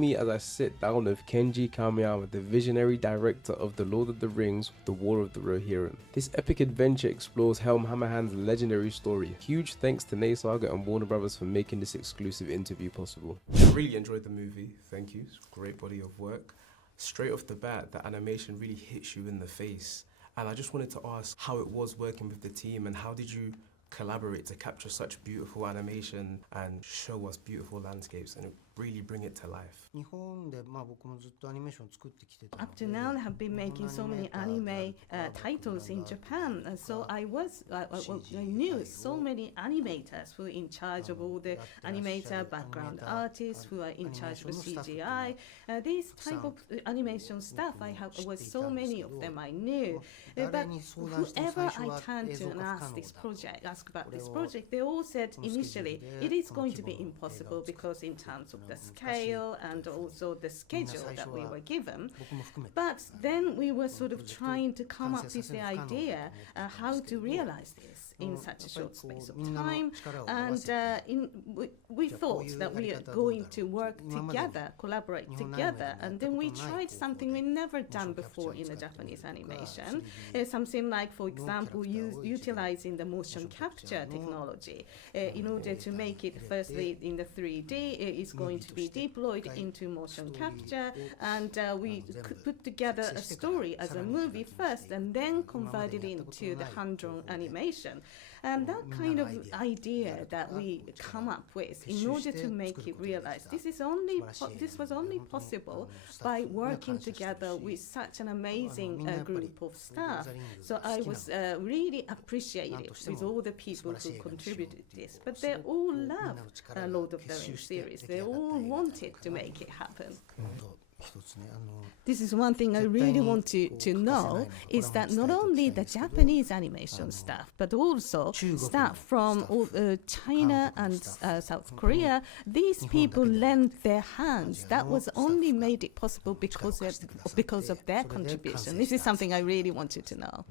me as I sit down with Kenji Kamiyama, the visionary director of The Lord of the Rings, The War of the Rohirrim. This epic adventure explores Helm Hammerhand's legendary story. Huge thanks to Saga and Warner Brothers for making this exclusive interview possible. I really enjoyed the movie, thank you. It's a great body of work. Straight off the bat, the animation really hits you in the face. And I just wanted to ask how it was working with the team and how did you collaborate to capture such beautiful animation and show us beautiful landscapes and really bring it to life. Up to now, I have been making so many anime titles in Japan, and so I knew so many animators who are in charge of all the animator, background artists who are in charge of CGI. These type of animation stuff, was so many of them I knew. But whoever I turned to and asked about this project, they all said initially it is going to be impossible because in terms of the scale and also the schedule that we were given. But then we were sort of trying to come up with the idea how to realize this in such a short space of time, and we thought that we are going to work together, collaborate together, and then we tried something we never done before in a Japanese animation, something like, for example, utilizing the motion capture technology in order to make it firstly in the 3D. It is going to be deployed into motion capture, and we put together a story as a movie first and then converted it into the hand-drawn animation. And that kind of idea that we come up with in order to make it realize this was only possible by working together with such an amazing group of staff. So I was really appreciated with all the people who contributed this. But they all loved Lord of the Rings series. They all wanted to make it happen. This is one thing I really want to know, is that not only the Japanese animation staff, but also staff from China and South Korea, these people lent their hands. That was only made it possible because of their contribution. This is something I really wanted to know.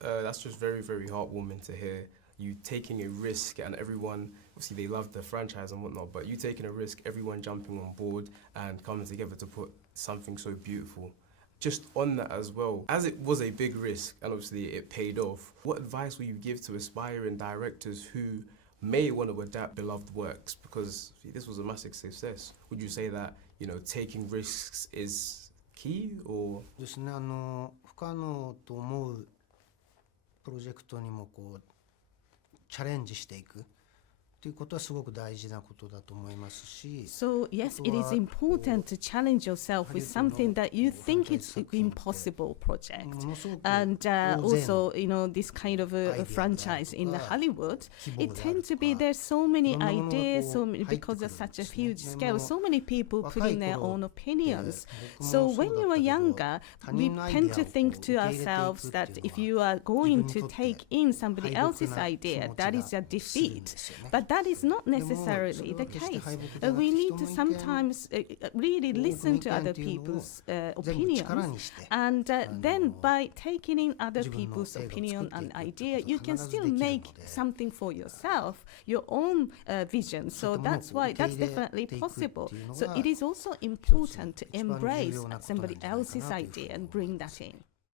That's just very, very heartwarming to hear. You taking a risk, and everyone, obviously they love the franchise and whatnot, but you taking a risk, everyone jumping on board and coming together to put something so beautiful. Just on that as well, as it was a big risk and obviously it paid off, what advice will you give to aspiring directors who may want to adapt beloved works? Because this was a massive success. Would you say that, you know, taking risks is key, or? 不可能と思うプロジェクトにもこうチャレンジしていくということはすごく大事なことだと思いますし。So yes, it is important to challenge yourself with something that you think is an impossible project, and also, you know, this kind of a franchise in the Hollywood, it tends to be there's so many ideas, because of such a huge scale, so many people put in their own opinions. So when you are younger, we tend to think to ourselves that if you are going to take in somebody else's idea, that is a defeat. But that is not necessarily the case. We need to sometimes really listen to other people's opinions, and then by taking in other people's opinion and idea, you can still make something for yourself, your own vision. So that's why that's definitely possible. So it is also important to embrace somebody else's idea and bring that in.